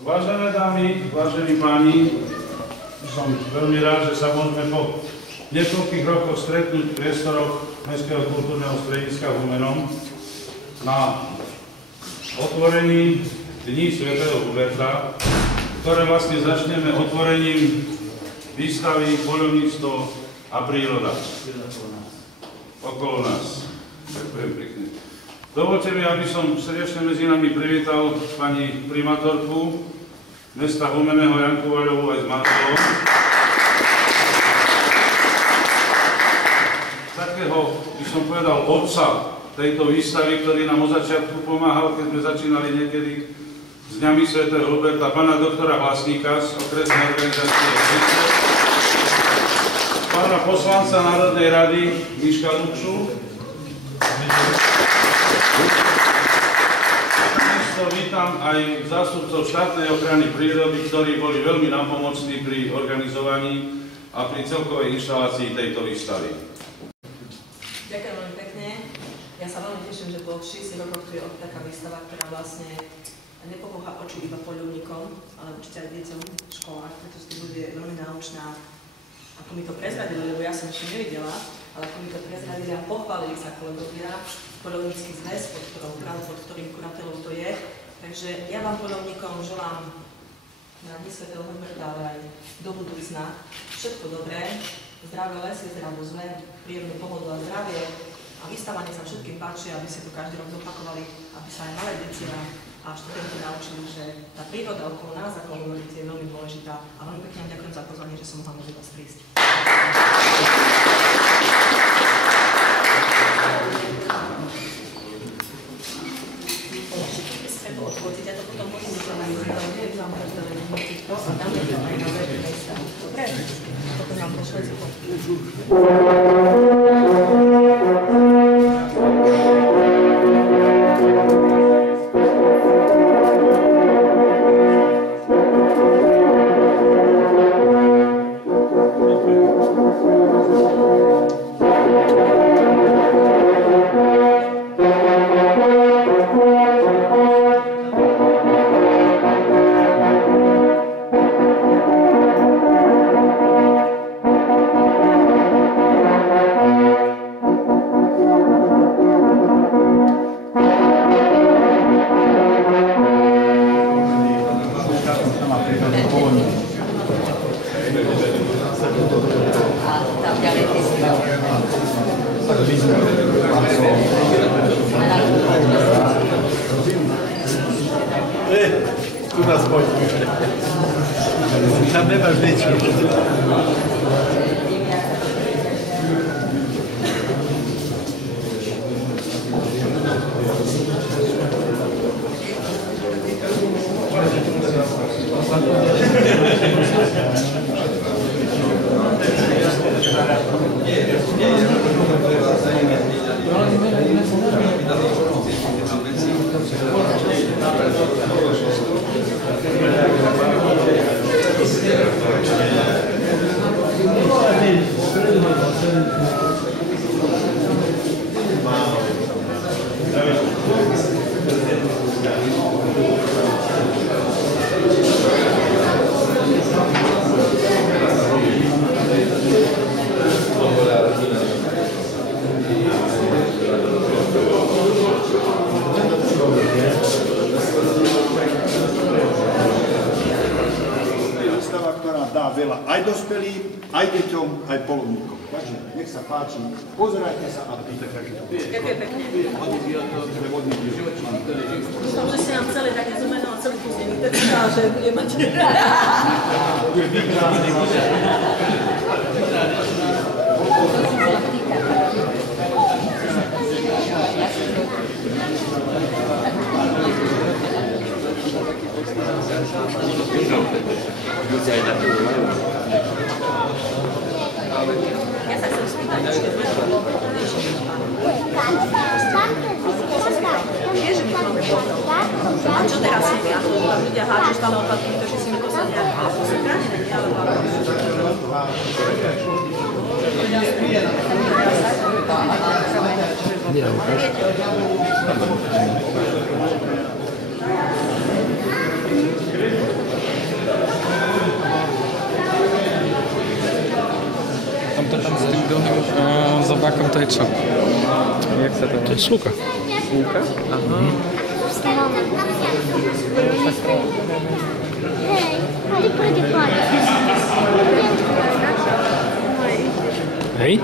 Vážené dámy, vážení páni, som veľmi rád, že sa môžeme po niekoľkých rokoch stretnúť v priestoroch Mestského kultúrneho strediska v Humennom na otvorení Dní svätého Huberta, ktoré vlastne začneme otvorením výstavy Poľovníctvo a príroda okolo nás. Ďakujem pekne. Dovoľte mi, aby som srdečne medzi nami privítal pani primátorku mesta Humenného Janku Vaľovú aj s manželom. Takého, by som povedal, otca tejto výstavy, ktorý nám od začiatku pomáhal, keď sme začínali niekedy s Dňami svätého Huberta, pána doktora Hlasníka z okresnej organizácie Svice, pána poslanca Národnej rady Miška Lukšu. Vítam aj zástupcov štátnej ochrany prírody, ktorí boli veľmi nápomocní pri organizovaní a pri celkovej inštalácii tejto výstavy. Ďakujem veľmi pekne. Ja sa veľmi teším, že po 6 rokoch tu je taká výstava, ktorá vlastne nepomôha oči iba poľovníkom, ale určite aj deťom v školách, pretože to bude veľmi náučná. Ako mi to prezradili, lebo ja som ešte nevidela, ale ako mi to prezradili a pochválili sa kolegovia, poľovnícky zväz, pod ktorým kuratelou to je. Takže ja vám poľovníkom želám na Dni svätého Huberta, ale aj do budúcna všetko dobré, zdravé lesy, zdravú zem, príjemnú pohodu a zdravie a výstavanie sa všetkým páči, aby si to každý rok zopakovali, aby sa aj malé deti a študenti naučili, že tá príroda okolo nás, ako hovoríte, je veľmi dôležitá. A veľmi pekne vám ďakujem za pozvanie, že som mohla medzi vás prísť. Odchodiť, ja to potom môžem zorganizovať, ale vám predstavím to a tam je to aj na webe mesta. Dobre? Potom vám pošlete fotky. Tu nás poďme. Tam nemáš nič. Výstava, ktorá dá veľa aj dospelým, aj deťom, aj poľovníkom. Takže nech sa páči, pozerajte sa a Ďakujem pekne. Som, že si nám celé také zumeno a celý kus nevytrčal, že bude mať... Ja sa chcem spýtať, ešte vieš, že my máme potom. A čo teraz si ja? Ľudia hádžu stále opatky, to, že si mi posadia a posadia, alebo... Nie, ukáž. Tam s tým dolným zobákom to je čo? Jak sa to... To je slúka. Slúka? Aha. Hej, ali prvi pali. Hej?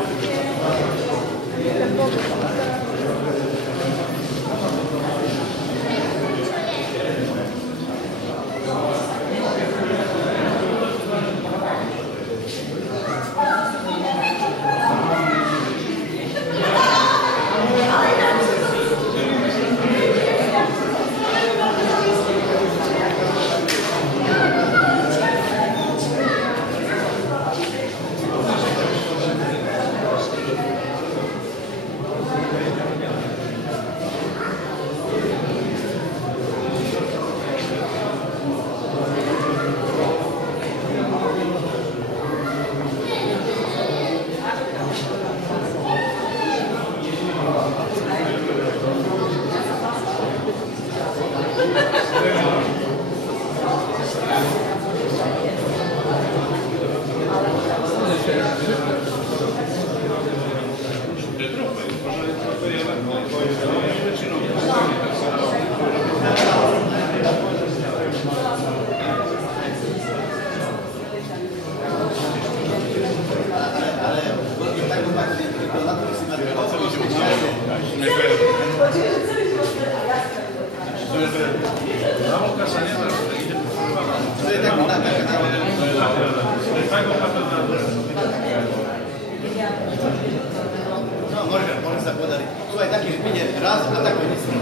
No, môže sa podariť. Tu aj taký, že ide raz a tak ho nesmí.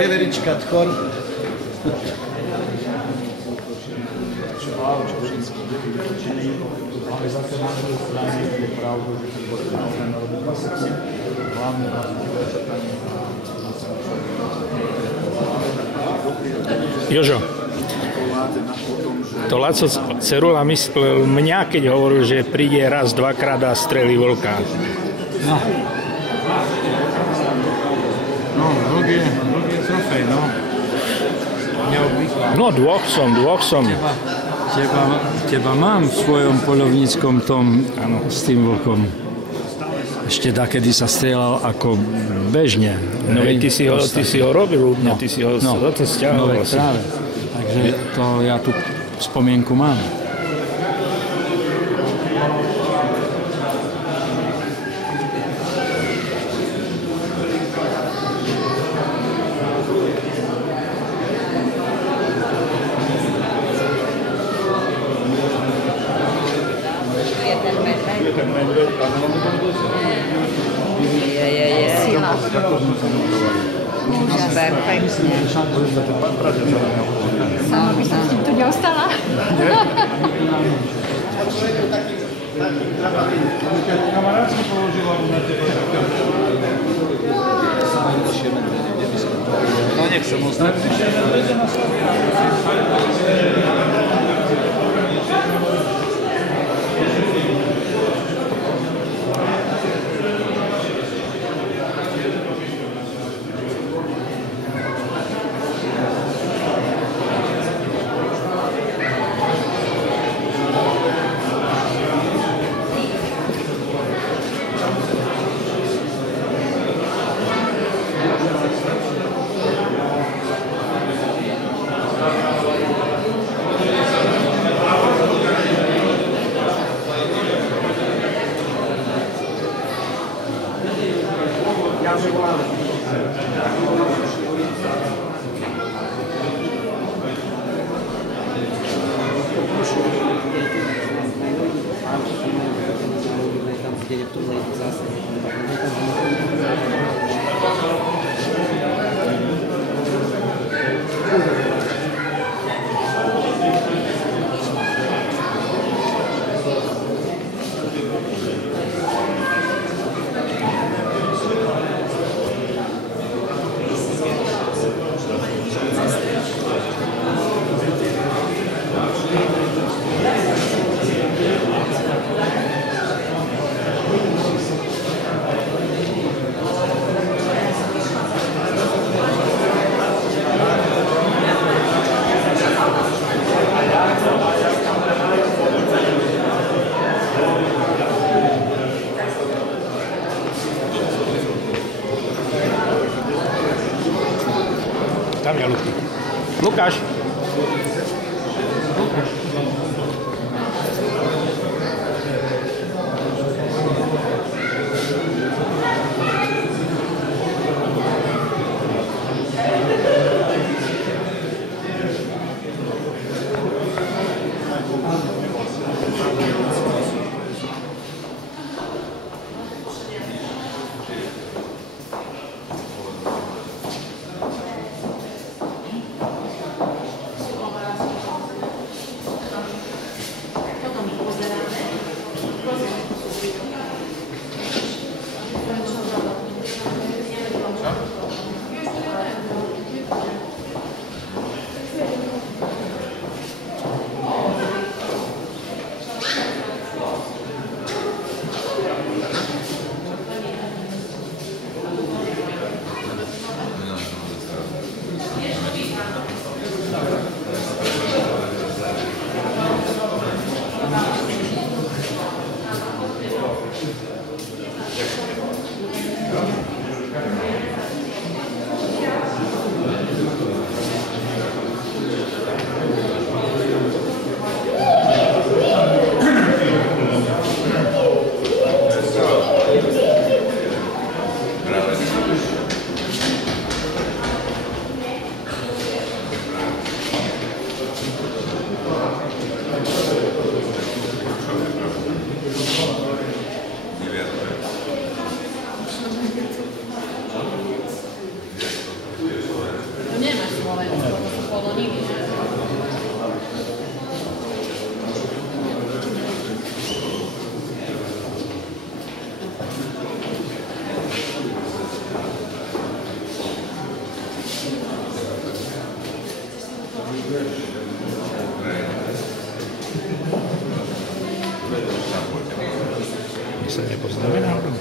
Veverička, tchor. Ale zase na druhej strane je pravda, že to bude naozaj narodné klasy. Hlavne Jožo, to Laco Cerula myslel mňa, keď hovoril, že príde raz, dvakrát a strelí vlka. No, vlk je trofej, no. Neobvyklá. No, dvoch som. Teba mám v svojom poľovníckom tom, áno, s tým vlkom. Ešte dakedy sa strieľal ako bežne. No veď ty si ho robil, no, ty si ho to stiahoval. No práve. Takže to ja tu spomienku mám. Sila. Perfektne. Sama by som s tým tu neostala. kamarátsky položila na tebe. No nech som ostatný. Tam je Luky. Lukáš. My sa nepoznáme náhodou.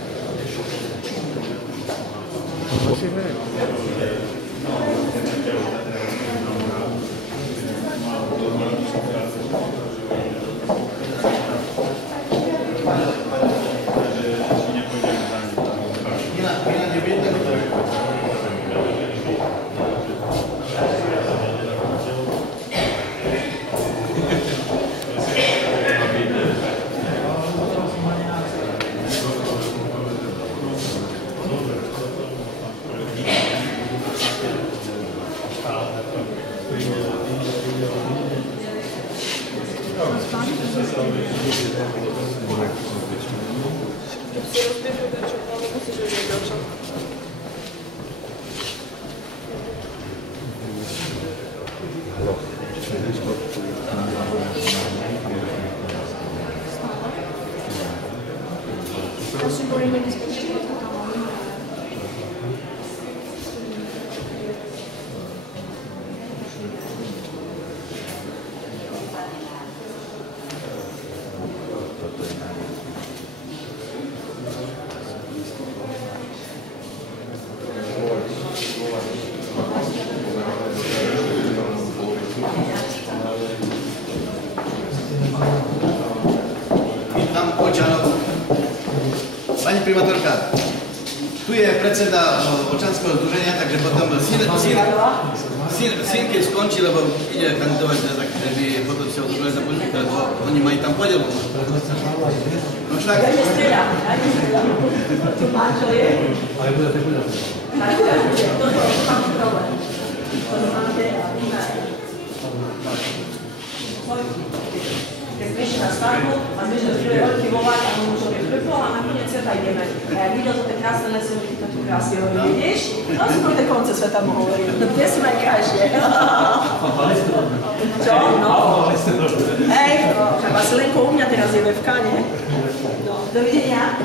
Pani primátorka, Tu je predseda občanského združenia, takže potom syn keď skončí, lebo ide kandidovať, tak by potom sa odružili za politika, lebo oni majú tam podiel. No však... Ja nestrieľam. Tu manžel je. Ale bude. Toto je mám problém. To máte a vnímaj. Keď sme išli na svadbu a sme išli druhé roky volať a mu človek prepol a nakoniec sveta ideme. A ja videl to tie krásne lesy, to tu krásne hovorí, vidíš? No si to konce sveta mu hovorí. Kde si najkrajšie? Čo? No. Hej, však Vasilenko u mňa teraz je webka, nie? No, dovidenia.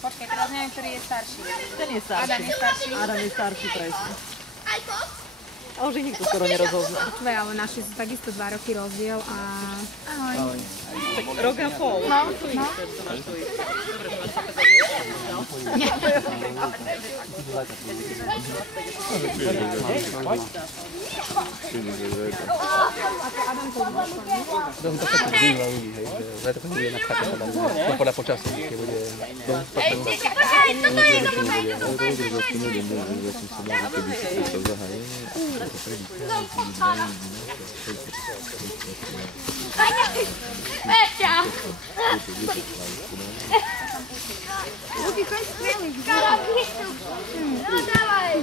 Počkaj, teraz neviem, ktorý je starší. Ten je starší. Adam je starší, presne. A už ich nikto skoro nerozozná. Tvoje, ale naši sú takisto 2 roky rozdiel a... Ahoj. Tak rok a pol. No. To máš tu ísť. Dobre, to máš také podľa počasu, keď bude Peťa! Ruky, choď skvělý. No dávaj.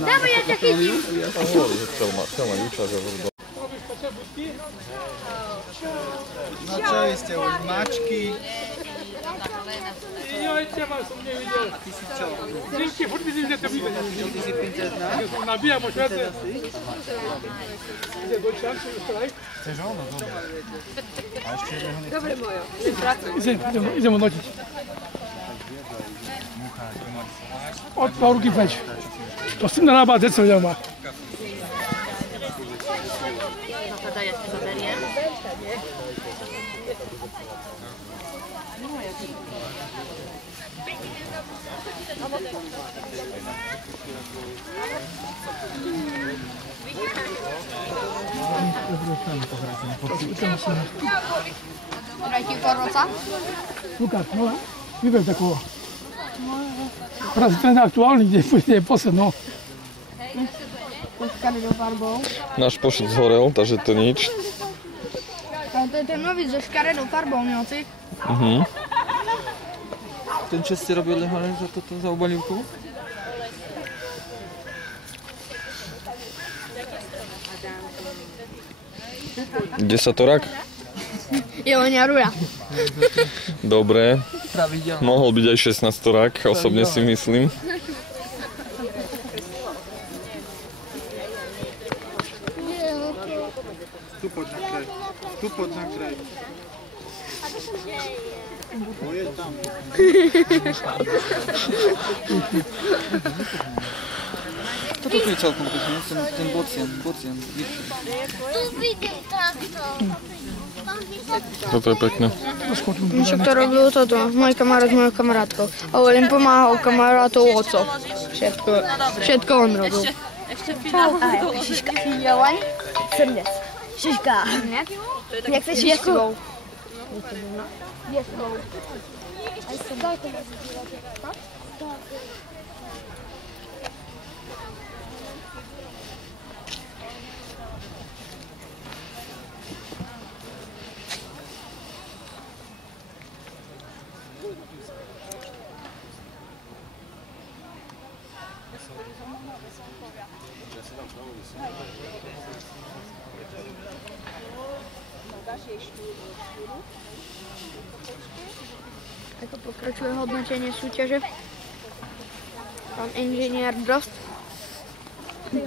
Dávaj, ja ťa chytím. No čo, vy ste už mačky? Joj, teba som nevidel. Zimky, furt vidím, že to vidíš. Ty si princezná? Nabijam od švece. Ide do šancu, strajk. Chceš ho? No dobre. A ešte jedného nechceš? Dobre, mojo. Idemo notiť. Od ruky preč. To si narábá decov doma. No teda ja ti zaberiem. Daj ti koroca? Lukáš, no, vyber takého. Teraz ten aktuálny, kde je posledno. Škaredou farbou. Náš pošet zhorel, takže to nič. Ale to je ten nový so škaredou farbou, neoci? Ten, čo ste robili hore za toto, za obalívku? Desatorák? Jo, ňaruja. Dobre. Pravidelne. Mohol byť aj 16-torák, osobne si myslím. Tu poď na kraj. Tu poď na kraj. Pojeď tam. Toto tu je celkom pekne, ten bocian, vyšší. Tu vidím takto. Toto je pekné. Čo to robil toto? Môj kamarát s mojou kamarátkou. Hovorím, pomáhal kamarátov otcov. Všetko on robil. Čau, ahoj, šiška. Jovaň, srdec. Šiška. Jak se šiškou? Věskou. A jste dajte věskou. Ako pokračuje hodnotenie súťaže. Pán inžinier Drost. Tak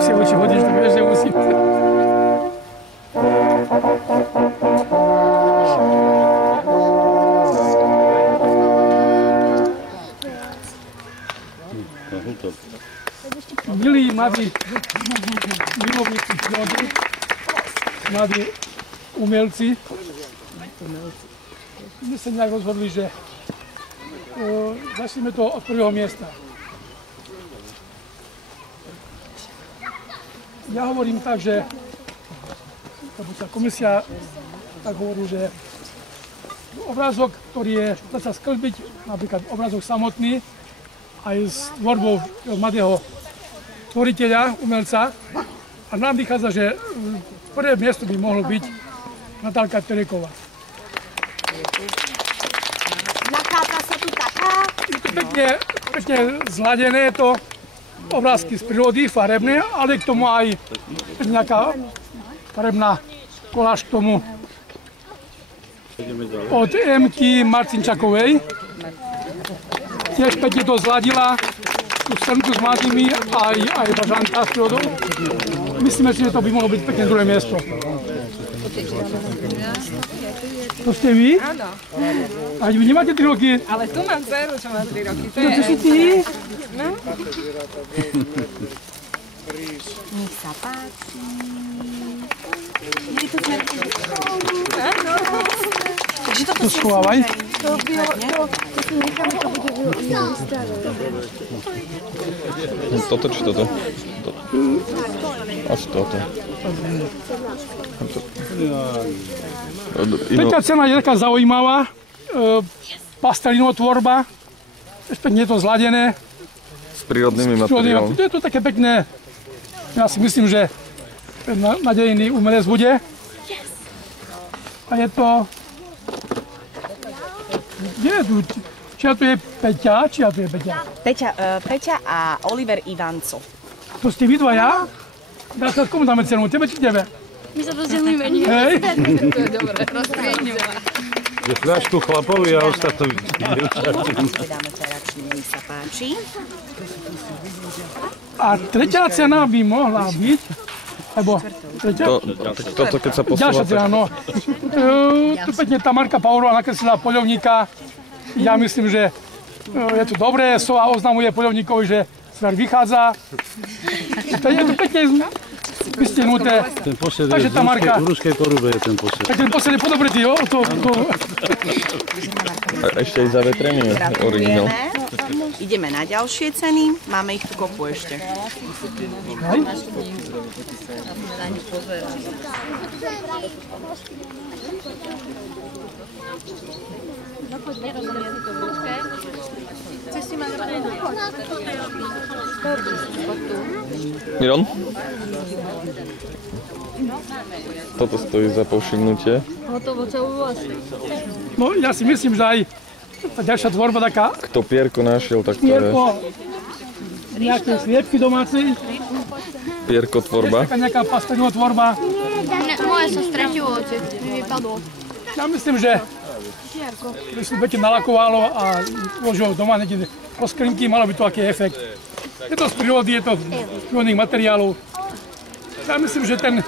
si oči hodíš, tak vieš, že musím. Milí mladí milovníci prírody, mladí umelci, my sa nejak rozhodli, že začneme to od prvého miesta. Ja hovorím tak, že lebo tá komisia tak hovorí, že obrázok, ktorý je, dá sa sklbiť, napríklad obrázok samotný, aj s tvorbou mladého tvoriteľa, umelca. A nám vychádza, že prvé miesto by mohlo byť Natálka Tereková. Nakáta sa tu taká? Je to pekne zladené, to obrázky z prírody, farebné, ale k tomu aj nejaká farebná koláž k tomu od Emky Marcinčakovej. Tiež pekne to zladila, tú strnku s mladými, aj bažanka s prírodou. Myslíme si, že to by mohlo byť pekne druhé miesto. To ste vy? Áno. A vy nemáte 3 roky? Ale tu mám dceru, čo má 3 roky. To si ty? No. Nech sa páči. Áno. Takže toto To schovávaj. To si necháme, to bude staré. Toto či toto? Asi toto. Tretia cena je taká zaujímavá. Pastelinová tvorba. Pekne je to zladené. S prírodnými materiálmi. To je to také pekné. Ja si myslím, že nadejený umelec bude. A je to... Kde je tu? Čia tu je Peťa? Čia tu je Peťa? Peťa a Oliver Ivanco. To ste vy dvaja? Dá sa, komu dáme cenu? Tebe či tebe? My sa rozdelíme, nie? Hej? To je dobré, rozstriedňujem. Že fľašku chlapovi a ostatní. Dáme teračný, nech sa páči. A tretia cena by mohla byť, lebo tretia? Toto keď sa posúva... Ďalšia cena, no. Tu pekne tá Marka Paurová nakreslila poľovníka. Ja myslím, že je to dobré. SOA oznamuje poľovníkovi, že smer vychádza. Je to pekne vystihnuté. Takže tá marka... V ruskej porube je ten posed. Tak ten posed je podobretý, jo? A ešte aj zavetrený originál. Ideme na ďalšie ceny. Máme ich tu kopu ešte. Miron? Toto stojí za povšimnutie. Hotovo celú vlast. No, ja si myslím, že aj tá ďalšia tvorba taká... Kto pierko našiel, tak to je... Pierko, nejaké sliepky domácej. Pierko tvorba. Taká nejaká pasteľná tvorba. Moje sa stratilo, otec, mi vypadlo. Ja myslím, že by si pekne nalakovalo a vložilo doma niekde po skrinky, malo by to aký efekt. Je to z prírody, je to z prírodných materiálov. Ja myslím, že ten,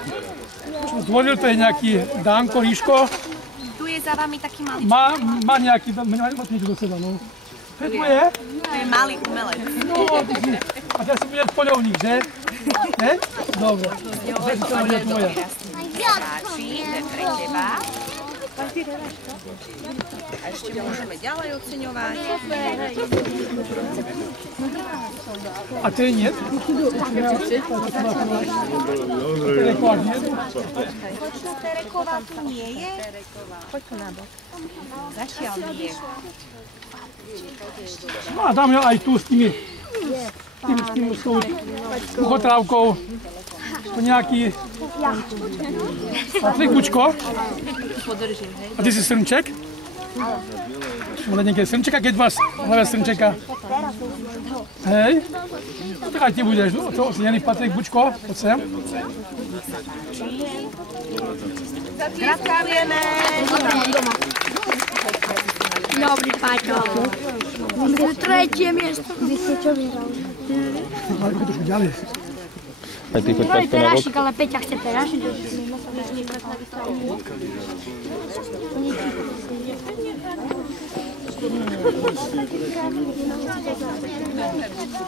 čo tvoril, to je nejaký Dánko, Ríško. Tu je za vami taký malý. Má nejaký, má niečo do seba, no. To je? To je malý umelec. No, a teraz si bude poľovník, že? Ne? Dobre. Že si to bude tvoja. Páči, to je pre teba. A ešte môžeme ďalej oceňovať. A to je nie? Tereková tu nie je? Poď tu na bok. Zatiaľ nie. No a dáme aj tu s tými suchotrávkou. To nejaký Patrik Bučko. A ty si srnček? Môže nejaké srnčeka, keď máš hlavia srnčeka. Hej. Tak aj ty budeš, to ocenený Patrik Bučko. Poď sem. Gratulujeme. Dobrý, Paťo. Tretie miesto. Vy ste čo vyhrali? Trošku ďalej. Aj ty choď takto na bok. Ale Peťa chce perášik.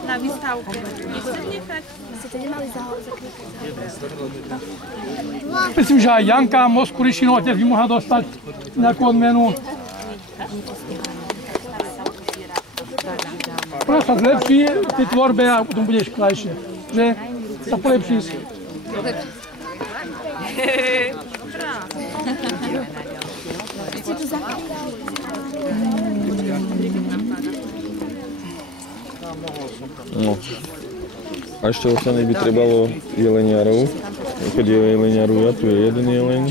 Na výstavku. Myslím, že aj Janka Moskurišinova tiež by mohla dostať nejakú odmenu. Prvo sa zlepší v tej tvorbe a potom budeš krajšie. Že sa polepší. No. A ešte oceniť by trebalo jeleniarov. Keď je jeleniaruja, tu je jeden jeleň.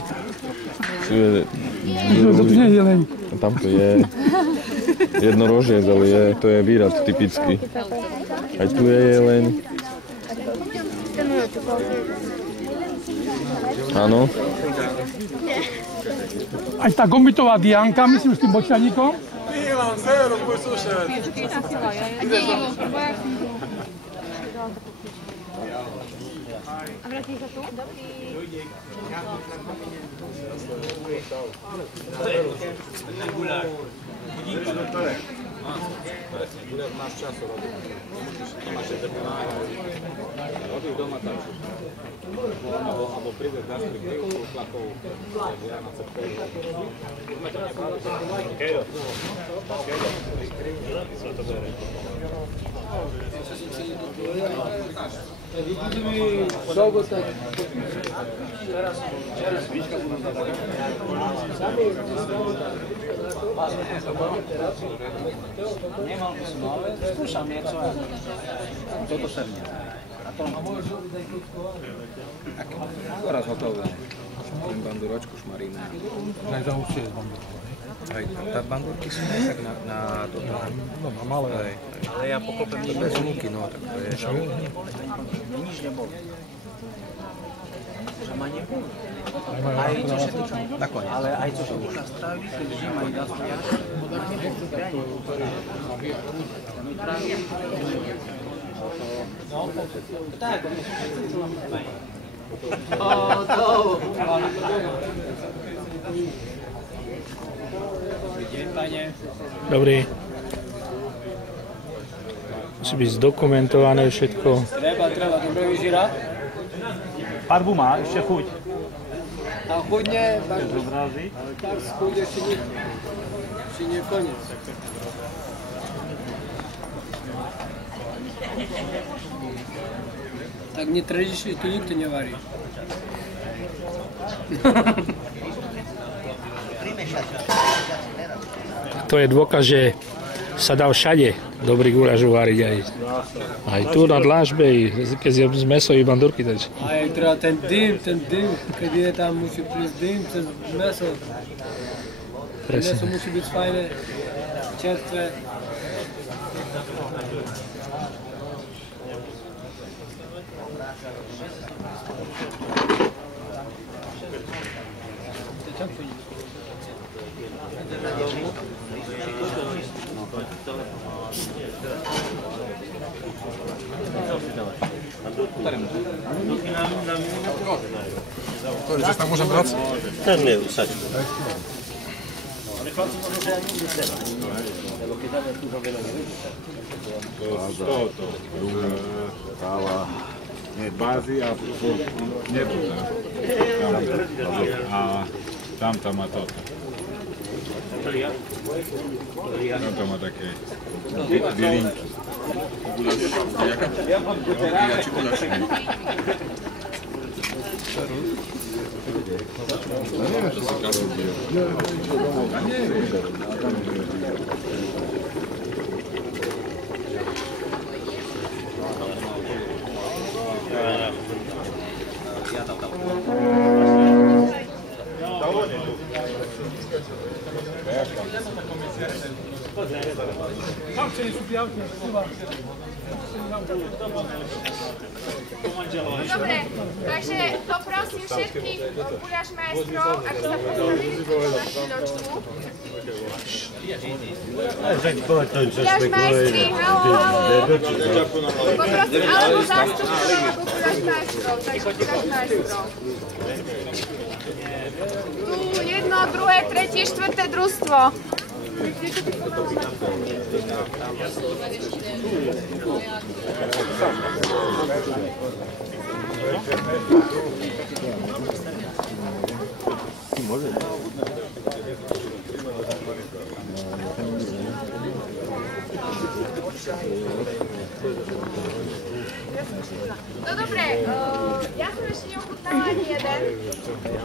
Tu je... To nie je jeleň. Tam to je jednorožec, ale to je výrad typický. Aj tu je jeleň. Áno. Aj tá gombitová Dianka, myslím, s tým bočaníkom. Milan, zero, môj sused. A vrátim sa tu? Máš času robiť. Máš je robíš doma tak. Alebo príde gastrik, chlapov, ja na cepkovi. Kejo. Co to bere? Vidíte mi sobota. Teraz víčka budem zadať. Nemal by som, ale skúšam niečo a toto sa mňa. A to teraz hotové. Len banduročku šmaríme. Najzaučšie je bandurka. Aj tá bandurky sú tak na toto. No, na malé. Ale ja poklopem to bez múky, no tak to je. Nič nebolo. Že ma nebolo. Aj čo sa týka, ale aj čo sa týka stravy, keď zima i dá stoja, ma nebolo. Tak, Dobrý. Musí byť zdokumentované všetko. Treba, dobre vyžíra. Farbu má, ešte chuť. A chuť nie, tak chuť ešte nie koniec. Tak nie tradične tu nikto nevarí. To je dôkaz, že sa dá všade dobrý guláš uvariť aj tu na dlážbe, keď z mesových bandurky. Aj treba ten dym, keď je tam, musí prísť dym cez meso. Meso musí byť fajné, čerstvé. Že tam môžem brať? Ten je usaď. Káva. Nie, bázy a nebudá. A tam má toto. Tam má také bylinky. Dobre, takže poprosím všetkých guľašmajstrov, ak sa postavili na chvíľočku. Guľašmajstri, halo. Poprosím, alebo zástupcov, alebo guľašmajstrov, takže guľašmajstrov. Tu jedno, druhé, tretie, štvrté družstvo. No dobre, ja som ešte neochutnala ani jeden.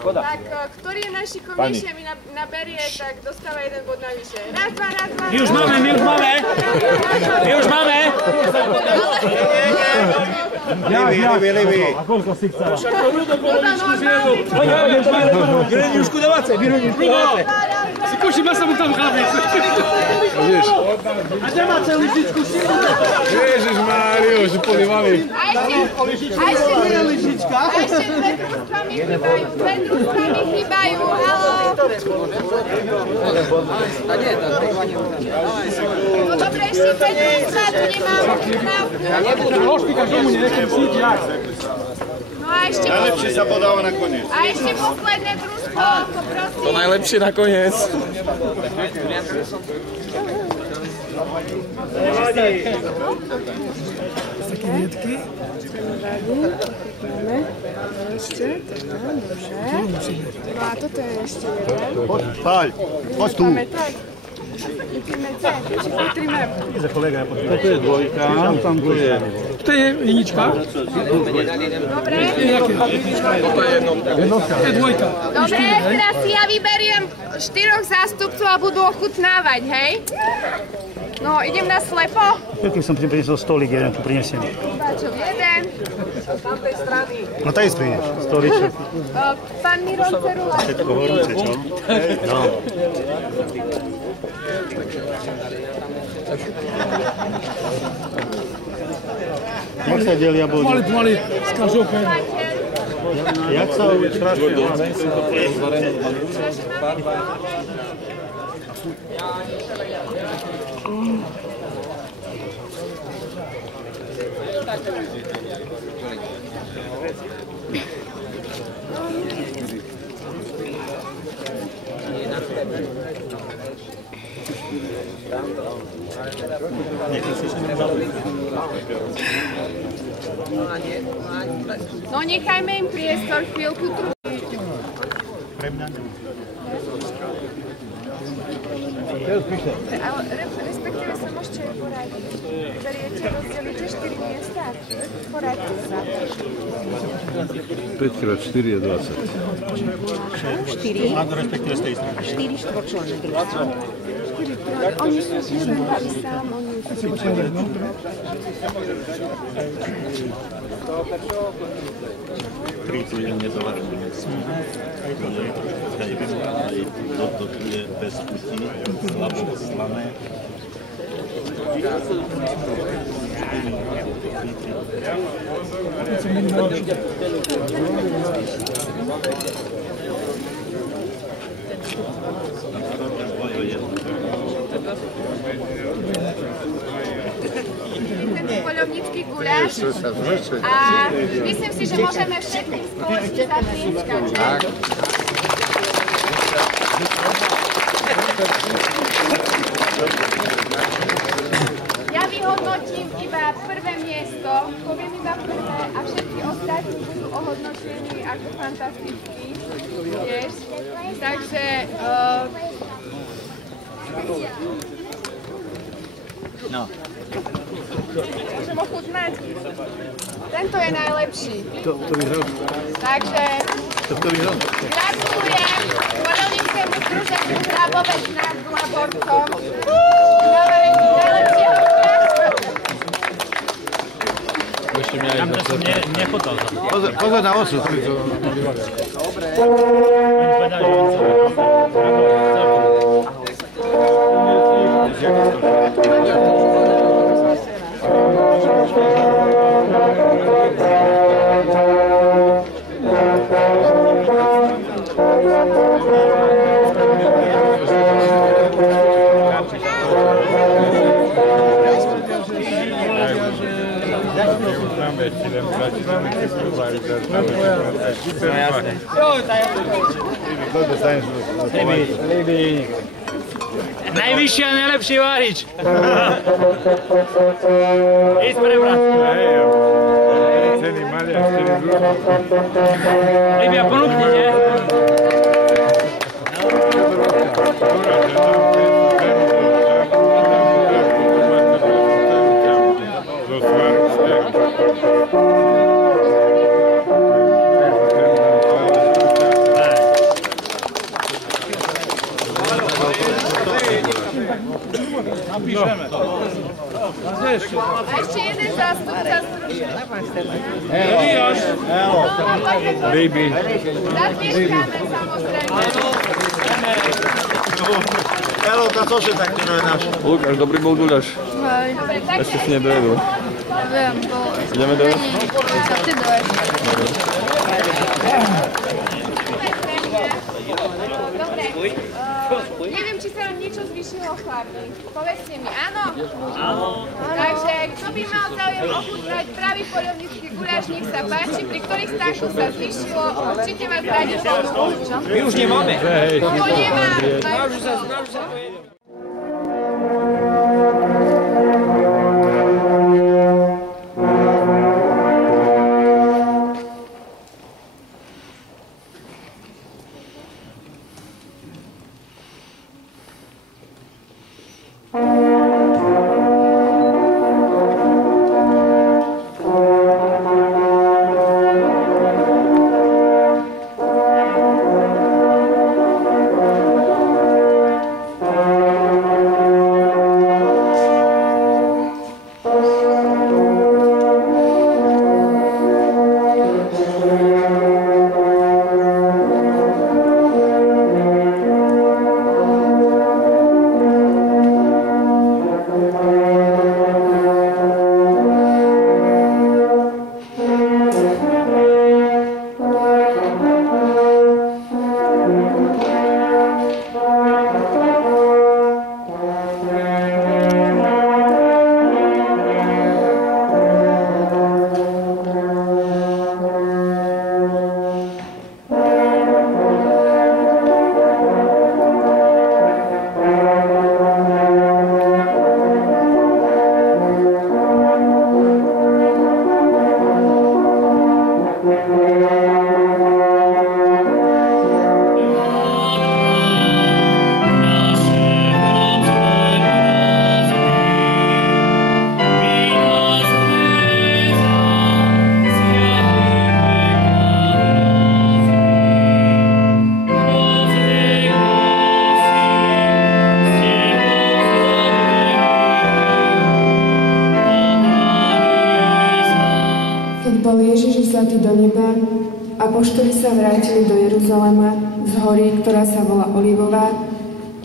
Tak, ktorý je najšikovnejšie mi naberie, tak dostáva jeden bod navyše. Raz, dva. My už máme! Livy. A koľko si chcela? Však to ľudo bolo ličku z jednu. Vyrodiušku dávace. Si kúši ma sa mu tam chlapi. A kde máte lyžičku? Ježišmáriu, že polivali. A ešte dve družstva mi chýbajú, halo. No dobre, ešte dve družstva, tu nemám ochutnávku. No a ešte najlepšie sa podáva na koniec. A ešte posledné družstvo, poprosím. To najlepšie na koniec. Také viedky. Ešte, dobre. No a toto je ešte jeden. Poď tu. Toto je dvojka, tam to je. To je jednička. Dobre. Toto je jednotka. To je dvojka. Dobre, teraz si ja vyberiem 4 zástupcov a budú ochutnávať, hej? No, idem na slepo. Keď som priniesol stolík, jeden tu prinesiem. Páčov, jeden. Tam tej strany. No tady prinies, stolíček. Pán Miron Cerula. Všetko horúce, čo? No. Jak sa delia body? Pomaly, s každoukou. Jak sa utrašuje? No nechajme im priestor chvíľku Ale respektíve sa môžete poradiť. Beriete, rozdelíte 4 miesta. Poradte sa. 5x4 je 20. 4? Áno, respektíve z tej strany. 4 štvorčlenné družstvo. Oni sú zmluvali sám, oni sú Tricu je nezavarený. Toto je bez chutí, slabo slané. Poľovnícky guľáš a myslím si, že môžeme všetkým spoločne zatlieskať. Ja vyhodnotím iba prvé miesto, poviem iba prvé a všetky ostatní budú ohodnotení ako fantastický. Takže no. môžem ochutnať. Tento je najlepší. To vyhral. Takže To vyhral. gratulujem poľovníckému združeniu Hrabovec nad Glaborkom. Najlepšieho Ešte mňa aj na to nepotal. Pozor na osu. Najvyšší a najlepší várič. Ísť pre brat. Libia, ponúkni, nie? Napíšeme. A ešte jeden zástupca združenia. Eliáš. Baby. Zatlieskame samozrejme. Elo, to cože tak to je náš? Lukáš, dobrý bol guľaš. Dobre, tak Ešte si nedojedol. Viem, bo... Ideme do Není, sa ty doješ. Dobre, neviem, či sa vám niečo zvýšilo, chlapi. Povedzte mi, áno? Áno. Takže, kto by mal záujem ochutnať pravý poľovnícky guľáš, nech sa páči, pri ktorých stánkoch sa zvýšilo, určite vás radi ponúknú. My už nemáme. To nemá. Znáš sa pojedeme. Ježiš vzatý do neba, apoštoli sa vrátili do Jeruzalema z hory, ktorá sa volá Olivová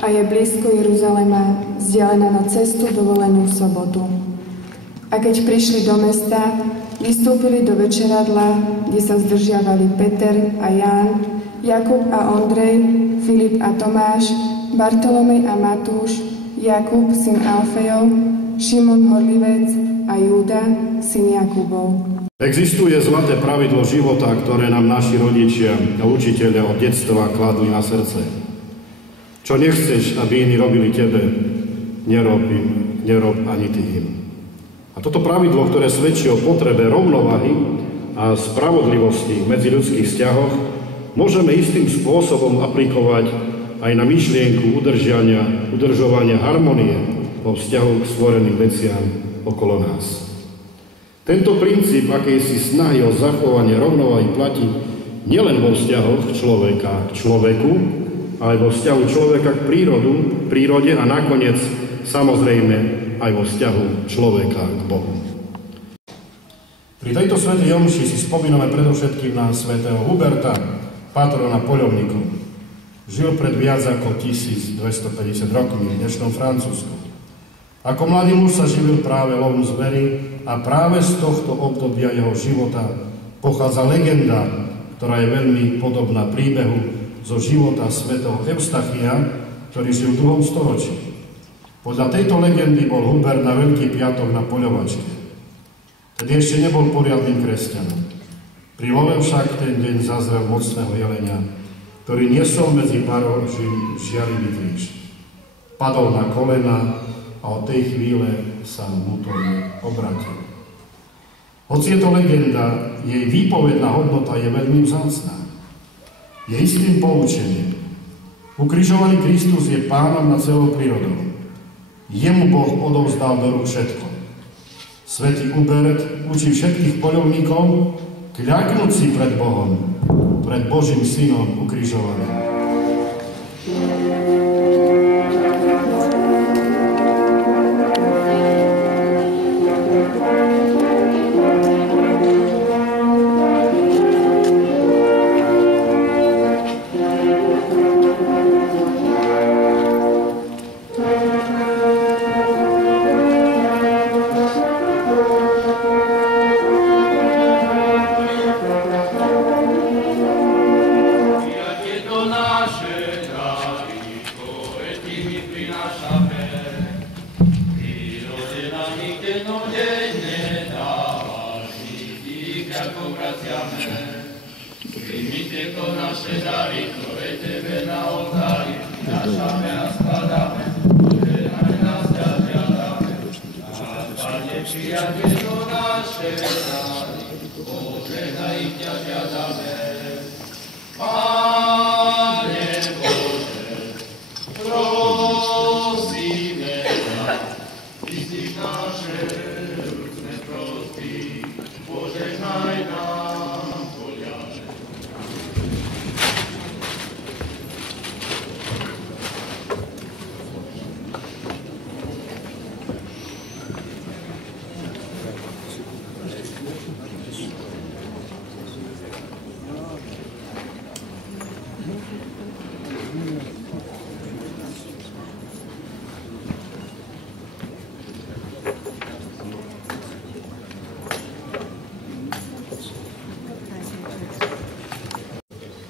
a je blízko Jeruzalema, vzdialená na cestu dovolenú v sobotu. A keď prišli do mesta, vystúpili do večeradla, kde sa zdržiavali Peter a Ján, Jakub a Ondrej, Filip a Tomáš, Bartolomej a Matúš, Jakub, syn Alfejov, Šimon Horlivec a Júda, syn Jakubov. Existuje zlaté pravidlo života, ktoré nám naši rodičia a učitelia od detstva kladli na srdce. Čo nechceš, aby iní robili tebe, nerob ani ty im. A toto pravidlo, ktoré svedčí o potrebe rovnováhy a spravodlivosti v medziľudských vzťahoch, môžeme istým spôsobom aplikovať aj na myšlienku udržovania harmonie vo vzťahu k stvoreným veciam okolo nás. Tento princíp akejsi snahy o zachovanie rovnováhy platí nielen vo vzťahoch človeka k človeku, ale vo vzťahu človeka k prírode a nakoniec samozrejme aj vo vzťahu človeka k Bohu. Pri tejto svätej omši si spomíname predovšetkým na svätého Huberta, patrona poľovníkov. Žil pred viac ako 1250 rokmi v dnešnom Francúzsku. Ako mladý muž sa živil práve lovom zvery a práve z tohto obdobia jeho života pochádza legenda, ktorá je veľmi podobná príbehu zo života svätého Evstachia, ktorý žil v 2. storočí. Podľa tejto legendy bol Hubert na Veľký piatok na poľovačke. Tedy ešte nebol poriadnym kresťanom. Pri love však ten deň zazrel mocného jelenia, ktorý niesol medzi parožím žiarivý kríž. Padol na kolena a od tej chvíle sa vnútorne obratil. Hoci je to legenda, jej výpovedná hodnota je veľmi vzácna. Je istým poučením. Ukrižovaný Kristus je pánom nad celou prírodou. Jemu Boh odovzdal do rúk všetko. Svätý Hubert učí všetkých poľovníkov kľaknúť si pred Bohom, pred Božím synom ukrižovaným.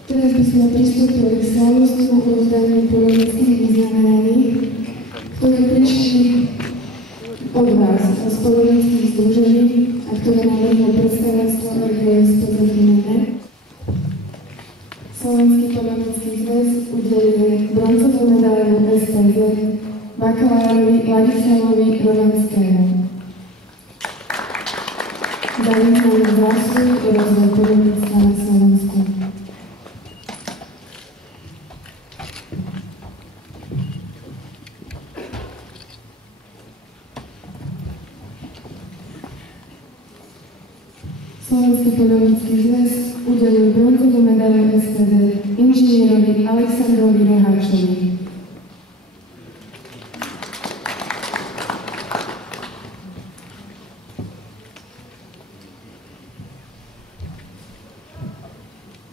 Teraz by sme pristúpili k slávnostnému rozdaniu poľovníckych vyznamenaní, ktoré prišli od vás z poľovníckych združení a ktoré navrhlo predstavenstvo RGS Podrobnené. Slovenský poľovnícky zväz udeluje bronzovú medailu STZ bakalárovi Ladislavovi Rovanskému za významnú zásluhu o rozvoj poľovníctva na Slovensku. Slovenský poľovnícky zväz udelil bronzovú medailu STD inžinierovi Alexandrovi Roháčovi.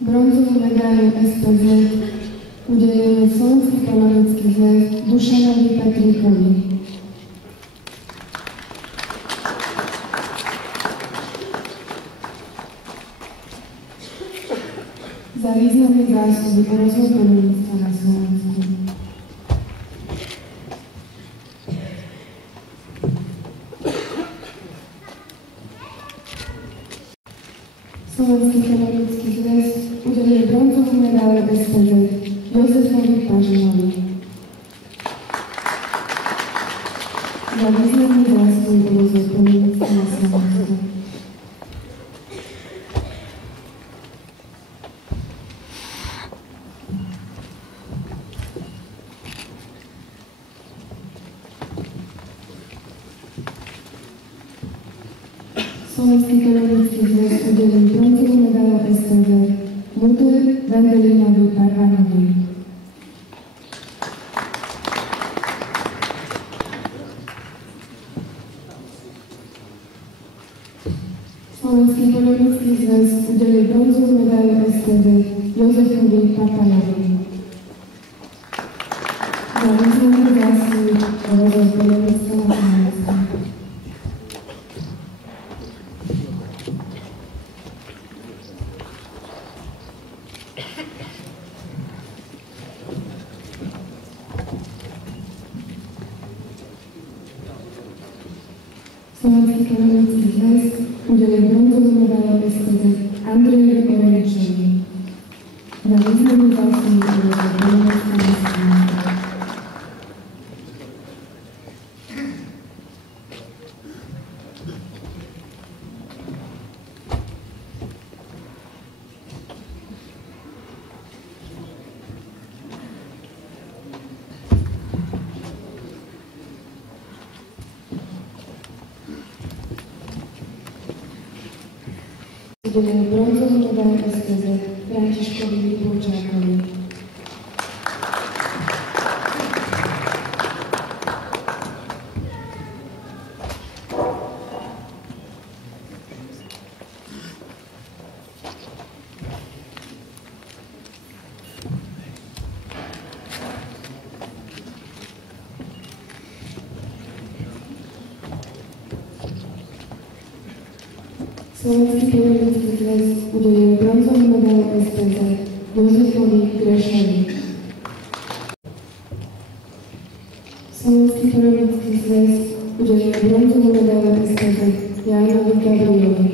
Bronzovú medailu SPZ udeluje Slovenský poľovnícky zväz Dušanovi Petríkovi. Za významné zásluhy o rozvoj poľovníctva na Slovensku. Slovenský poľovnícky zväz udeluje bronzovú medailu SPZ Jozefovi Pažinovi. Za významné zásluhy o rozvoj poľovníctva na Slovensku. Slovenský poľovnícky zväz udeluje bronzovú medailu SPZ Luder Vendelinovi Parvanovi. Slovenský poľovnícky zväz udeluje bronzovú medailu SPZ Jozefovi Papajovi. Za významné zásluhy o rozvoj poľovníctva na Slovensku. Slovenský poľovnícky zväz udeluje bronzovú medailu SPZ Andrejovi Oreničovi. Za významné zásluhy o rozvoj poľovníctva na Slovensku. Udeluje bronzovú medailu SPZ Františkovi Lipolčákovi. Slovenský poľovnícky zväz udeluje bronzovú medailu SPZ Jozefovi Grešovi. Slovenský poľovnícky zväz udeluje bronzovú medailu SPZ Jánovi Gabrielovi.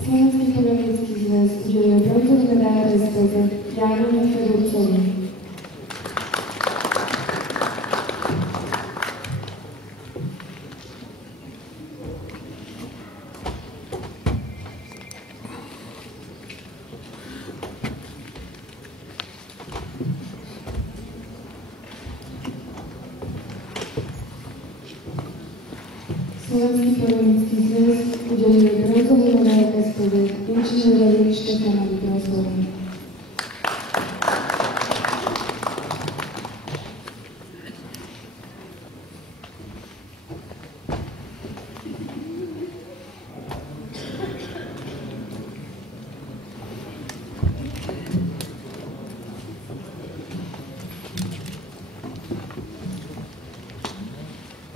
Slovenský poľovnícky zväz udeluje bronzovú medailu SPZ Jánovi Fedorcovi. Slovenský poľovnícky zväz udeluje bronzovú medailu SPZ inžinierovi Štefanovi Grozlovi.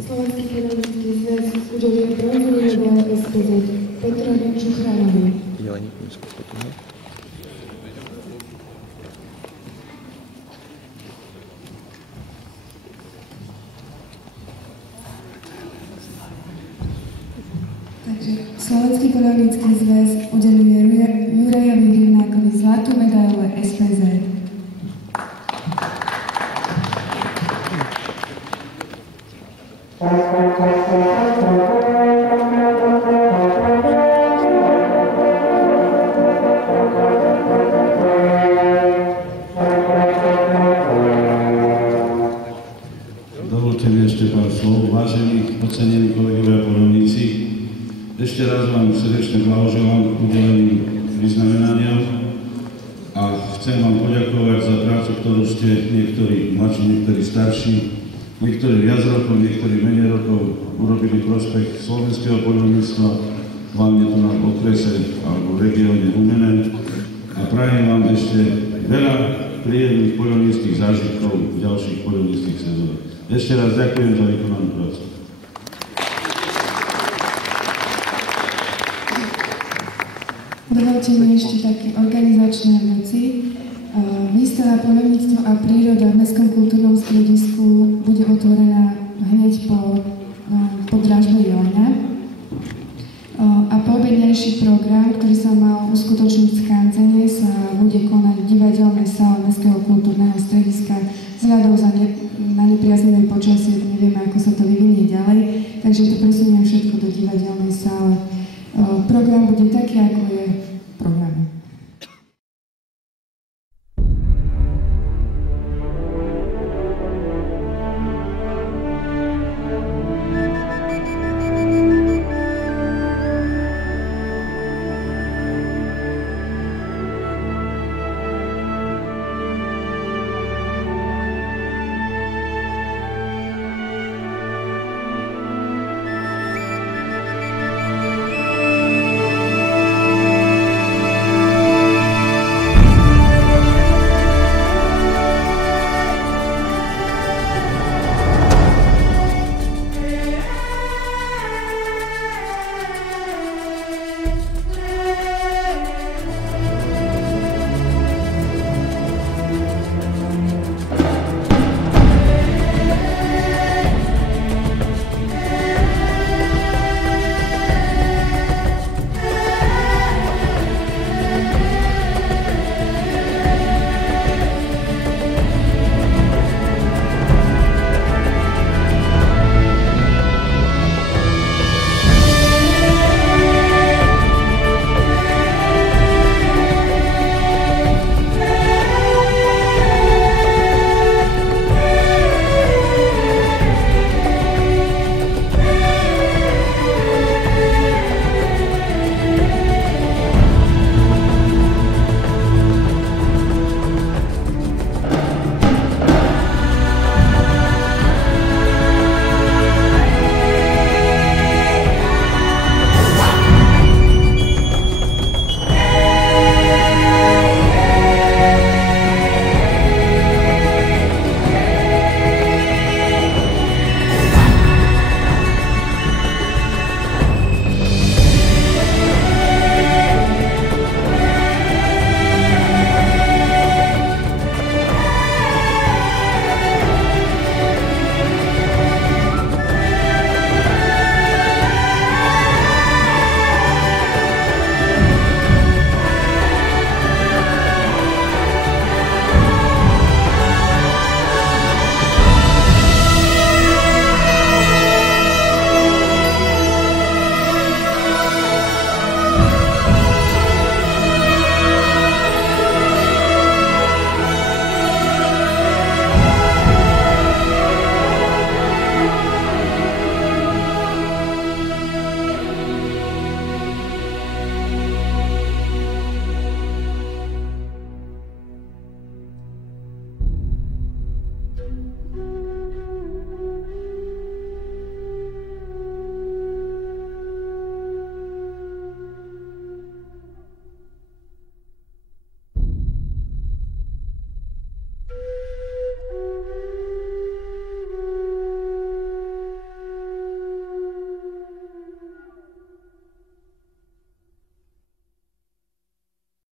Slovenský poľovnícky zväz udeluje bronzovú medailu SPZ Petrovi Čuchranovi. Takže Slovenský poľovnícky zväz udeluje Jurajovi Rivnákovi zlatú medailu SPZ. Dovolte mi ešte pár slov. Vážení, ocenení kolegovia poľovníci, ešte raz vám srdečne blahoželám k udelení vyznamenania a chcem vám poďakovať za prácu, ktorú ste niektorí mladší, niektorí starší, niektorí viac rokov, niektorí menej rokov urobili prospech slovenského poľovníctva, hlavne tu na okrese alebo v regióne Humené a prajem vám ešte veľa príjemných poľovníckych zážitkov v ďalších poľovníckych sezónach. Ešte raz ďakujem za vykonanú prácu. Dovolte mi ešte také organizačné veci. Výstava Poľovníctvo a príroda v Mestskom kultúrnom stredisku bude otvorená hneď po dražbe jelenia. A poobednejší program, ktorý sa mal uskutočniť v Skanzene, sa bude konať v divadelnej sále Mestského kultúrneho strediska. Vzhľadom na nepriaznivé počasie nevieme, ako sa to vyvinie ďalej, takže to presuniem všetko do divadelnej sále. Program bude taký, ako je